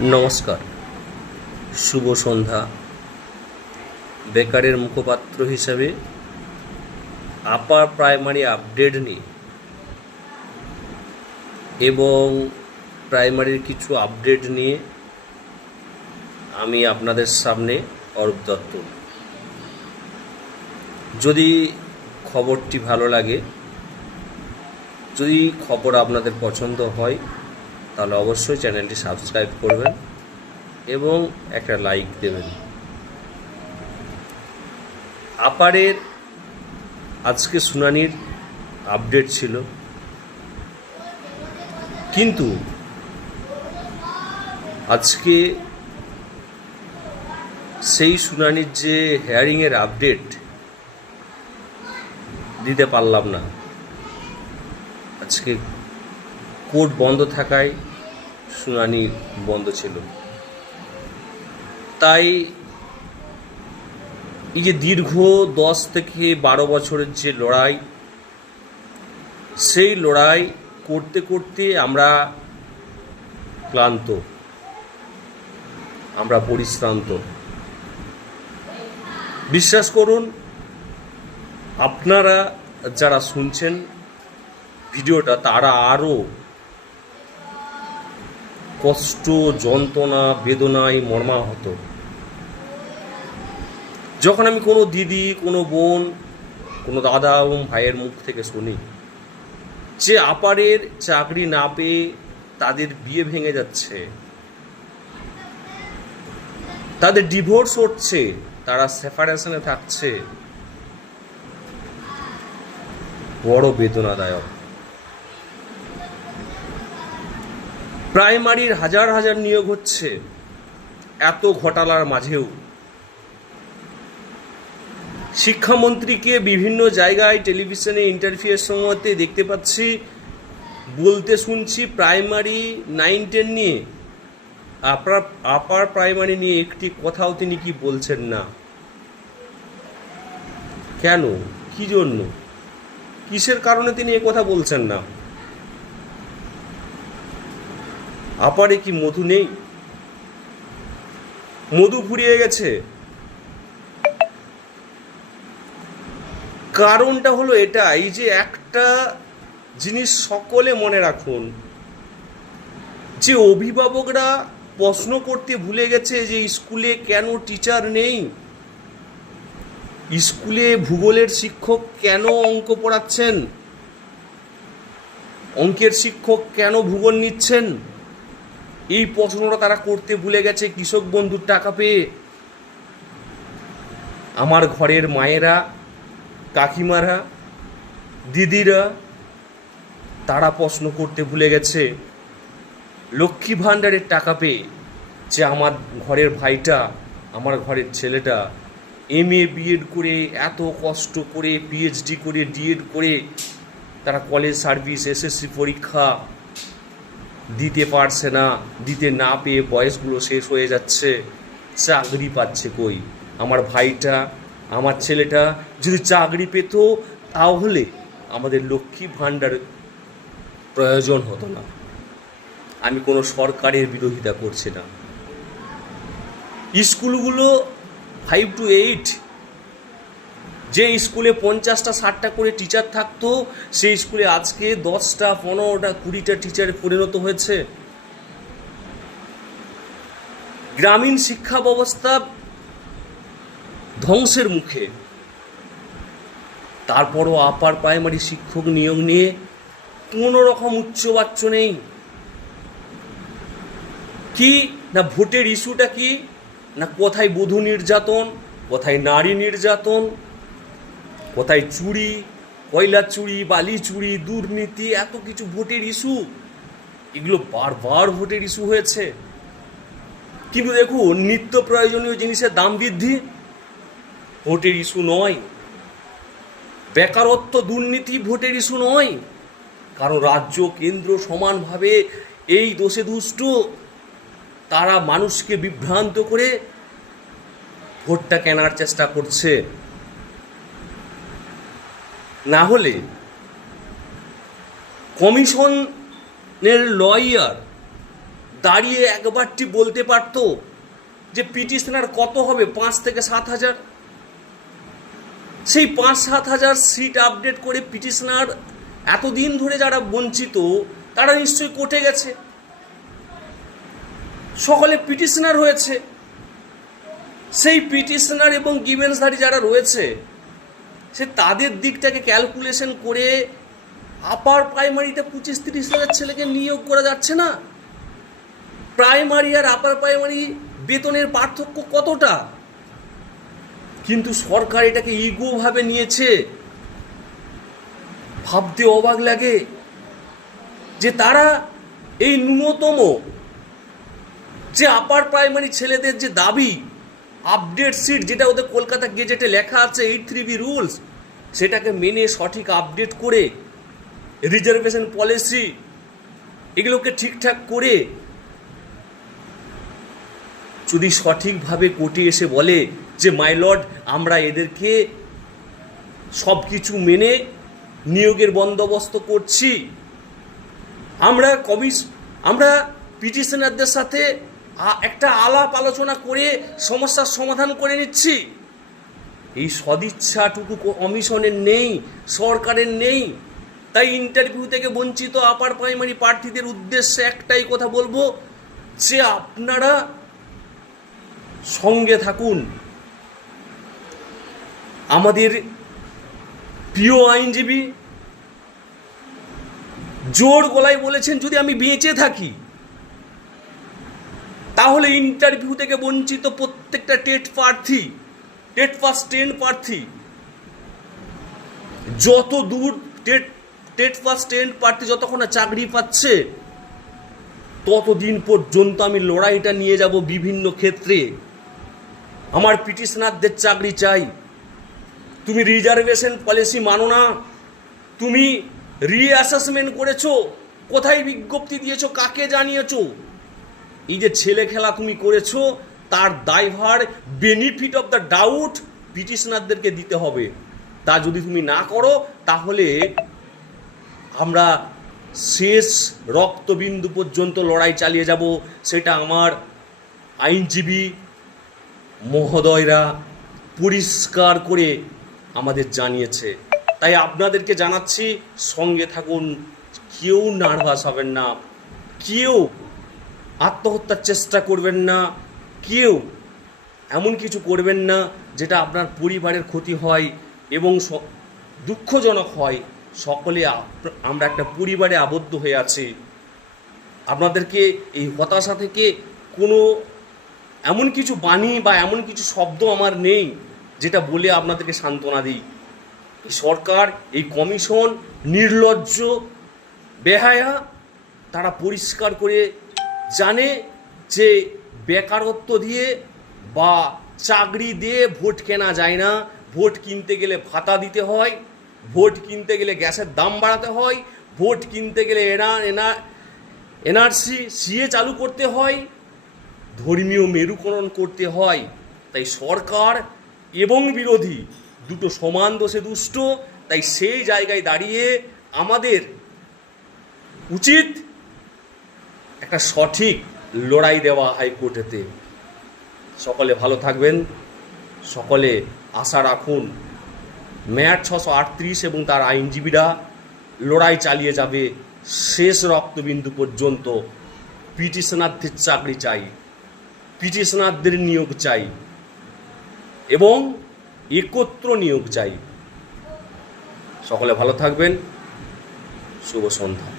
নমস্কার, শুভ সন্ধ্যা। বেকারের মুখপাত্র হিসাবে আপার প্রাইমারি আপডেট নিয়ে এবং প্রাইমারির কিছু আপডেট নিয়ে আমি আপনাদের সামনে অরূপ দত্ত। যদি খবরটি ভালো লাগে, যদি খবর আপনাদের পছন্দ হয় তাহলে অবশ্যই চ্যানেলটি সাবস্ক্রাইব করবেন এবং একটা লাইক দেবেন। আপারের আজকে শুনানির আপডেট ছিল। কিন্তু আজকে সেই শুনানির যে হেয়ারিংয়ের আপডেট দিতে পারলাম না। আজকে কোর্ট বন্ধ থাকায় শুনানি বন্ধ ছিল। তাই এই যে দীর্ঘ দশ থেকে বারো বছরের যে লড়াই, সেই লড়াই করতে করতে আমরা ক্লান্ত, আমরা পরিশ্রান্ত। বিশ্বাস করুন, আপনারা যারা শুনছেন ভিডিওটা, তারা আরও কষ্ট, যন্ত্রণা, বেদনায় মর্মাহত। যখন আমি কোনো দিদি, কোনো বোন, কোনো দাদা এবং ভাইয়ের মুখ থেকে শুনি, যে আপারের চাকরি না পেয়ে তাদের বিয়ে ভেঙে যাচ্ছে, তাদের ডিভোর্স হচ্ছে, তারা সেপারেশনে থাকছে, বড় বেদনাদায়ক। প্রাইমারির হাজার হাজার নিয়োগ হচ্ছে। এত ঘটালার মাঝেও। শিক্ষামন্ত্রীকে বিভিন্ন জায়গায় টেলিভিশনে ইন্টারভিউয়ের সময়তে দেখতে পাচ্ছি, বলতে শুনছি প্রাইমারি নাইন টেন নিয়ে। আপার আপার প্রাইমারি নিয়ে একটি কথাও তিনি কি বলছেন না? কেন? কি জন্য? কিসের কারণে তিনি এ কথা বলছেন না? আপারে কি মধু নেই? মধু ফুরিয়ে গেছে। কারণটা হলো এটাই যে একটা জিনিস সকলে মনে রাখুন। যে অভিভাবকরা প্রশ্ন করতে ভুলে গেছে যে স্কুলে কেন টিচার নেই? স্কুলে ভূগোলের শিক্ষক কেন অঙ্ক পড়াচ্ছেন? অঙ্কের শিক্ষক কেন ভূগোল নিচ্ছেন? এই প্রশ্নটা তারা করতে ভুলে গেছে, কৃষক বন্ধুর টাকা পেয়ে। আমার ঘরের মায়েরা, কাকিমারা, দিদিরা, তারা প্রশ্ন করতে ভুলে গেছে, লক্ষ্মী ভাণ্ডারের টাকা পেয়ে যে আমার ঘরের ভাইটা, আমার ঘরের ছেলেটা এম এ বিএড করে এত কষ্ট করে পিএইচডি করে ডিএড করে তারা কলেজ সার্ভিস এসএসসি পরীক্ষা দিতে পারছে না, দিতে না পেয়ে বয়সগুলো শেষ হয়ে যাচ্ছে। চাকরি পাচ্ছে কই? আমার ভাইটা, আমার ছেলেটা যদি চাকরি পেত, তাহলে আমাদের লক্ষ্মী ভাণ্ডার প্রয়োজন হতো না। আমি কোনো সরকারের বিরোধিতা করছি না। স্কুলগুলো ফাইভ টু এইট যে স্কুলে পঞ্চাশটা, ষাটটা করে টিচার থাকতো, সেই স্কুলে আজকে দশটা, পনেরোটা, কুড়িটা টিচারে পরিণত হয়েছে। গ্রামীণ শিক্ষা ব্যবস্থা ধ্বংসের মুখে। তারপরও আপার প্রাইমারি শিক্ষক নিয়োগ নিয়ে কোনো রকম উচ্চবাচ্য নেই। কি? না ভোটের ইস্যুটা কি? না কোথায় বধূ নির্যাতন? কোথায় নারী নির্যাতন? কোথায় চুরি, কয়লা চুরি, বালি চুরি, দুর্নীতি, এত কিছু ভোটের ইস্যু। এগুলো বারবার ভোটের ইস্যু হয়েছে। কিন্তু দেখুন, নিত্য প্রয়োজনীয় জিনিসের দাম বৃদ্ধি। ভোটের ইস্যু নয়। বেকারত্ব, দুর্নীতি ভোটের ইস্যু নয়। কারণ রাজ্য, কেন্দ্র সমানভাবে এই দোষে দুষ্ট। তারা মানুষকে বিভ্রান্ত করে ভোটটা কেনার চেষ্টা করছে। না হলে কমিশনের লয়ার দাঁড়িয়ে একবারটি বলতে পারতো যে পিটিশনার কত হবে, পাঁচ থেকে সাত হাজার? সেই পাঁচ সাত হাজার সিট আপডেট করে পিটিশনার এতদিন ধরে যারা বঞ্চিত, তারা নিশ্চয়ই কোর্টে গেছে। সকলে পিটিশনার হয়েছে। সেই পিটিশনার এবং গিভেন্সধারী যারা রয়েছে সে তাদের দিকটাকে ক্যালকুলেশন করে আপার প্রাইমারিতে পঁচিশ তিরিশ হাজার ছেলেকে নিয়োগ করা যাচ্ছে না? প্রাইমারি আর আপার প্রাইমারি বেতনের পার্থক্য কতটা? কিন্তু সরকার এটাকে ইগো ভাবে নিয়েছে। ভাবতে অবাক লাগে যে তারা এই ন্যূনতম যে আপার প্রাইমারি ছেলেদের যে দাবি আপডেট সিট যেটা ওদের কলকাতা গেজেটে লেখা আছে এইট থ্রি বি রুলস সেটাকে মেনে সঠিক আপডেট করে রিজার্ভেশন পলিসি এগুলোকে ঠিকঠাক করে যদি সঠিকভাবে কোর্টে এসে বলে যে মাই লর্ড আমরা এদেরকে সব কিছু মেনে নিয়োগের বন্দোবস্ত করছি। আমরা কমিশ আমরা পিটিশনারদের সাথে একটা আলাপ আলোচনা করে সমস্যার সমাধান করে নিচ্ছি। এই সদিচ্ছাটুকু কমিশনের নেই, সরকারের নেই। তাই ইন্টারভিউ থেকে বঞ্চিত আপার প্রাইমারি প্রার্থীদের উদ্দেশ্যে একটাই কথা বলব, যে আপনারা সঙ্গে থাকুন। আমাদের প্রিয় আইনজীবী জোর গলায় বলেছেন, যদি আমি বেঁচে থাকি তাহলে ইন্টারভিউ থেকে বঞ্চিত প্রত্যেকটা টেট প্রার্থী, টেট ফার্স্ট টেন প্রার্থী, যত দূর টেট টেট ফার্স্ট টেন প্রার্থী যতক্ষণ চাকরি পাচ্ছে, ততদিন পর্যন্ত আমি লড়াইটা নিয়ে যাব বিভিন্ন ক্ষেত্রে। আমার পিটিশনারদের চাকরি চাই। তুমি রিজার্ভেশন পলিসি মানো না। তুমি রিঅ্যাসেসমেন্ট করেছ। কোথায় বিজ্ঞপ্তি দিয়েছ? কাকে জানিয়েছো? এই যে ছেলে খেলা তুমি করেছ, তার দায়ভার বেনিফিট অফ দ্য ডাউট পিটিশনারদেরকে দিতে হবে। তা যদি তুমি না করো, তাহলে আমরা শেষ রক্তবিন্দু পর্যন্ত লড়াই চালিয়ে যাব। সেটা আমার আইনজীবী মহোদয়রা পরিষ্কার করে আমাদের জানিয়েছে। তাই আপনাদেরকে জানাচ্ছি, সঙ্গে থাকুন। কেউ নার্ভাস হবেন না। কেউ আত্মহত্যার চেষ্টা করবেন না, কেউ এমন কিছু করবেন না যেটা আপনার পরিবারের ক্ষতি হয় এবং দুঃখজনক হয়। সকলে আমরা একটা পরিবারে আবদ্ধ হয়ে আছি। আপনাদেরকে এই হতাশা থেকে কোনো এমন কিছু বাণী বা এমন কিছু শব্দ আমার নেই যেটা বলে আপনাদেরকে সান্ত্বনা দিই। এই সরকার, এই কমিশন নির্লজ্জ, বেহায়া, তারা পরিষ্কার করে জানে যে বেকারত্ব দিয়ে বা চাকরি দিয়ে ভোট কেনা যায় না। ভোট কিনতে গেলে ভাতা দিতে হয়, ভোট কিনতে গেলে গ্যাসের দাম বাড়াতে হয়, ভোট কিনতে গেলে এনা এনা, এনআরসি, সিএ চালু করতে হয়, ধর্মীয় মেরুকরণ করতে হয়। তাই সরকার এবং বিরোধী দুটো সমান দোষে দুষ্ট। তাই সেই জায়গায় দাঁড়িয়ে আমাদের উচিত একটা সঠিক লড়াই দেওয়া হাইকোর্টেতে। সকলে ভালো থাকবেন, সকলে আশা রাখুন। ম্যাট ছশো আটত্রিশ এবং তার আইনজীবীরা লড়াই চালিয়ে যাবে শেষ রক্তবিন্দু পর্যন্ত। পিটিশনারদের চাকরি চাই, পিটিশনারদের নিয়োগ চাই এবং একত্র নিয়োগ চাই। সকলে ভালো থাকবেন, শুভ সন্ধ্যা।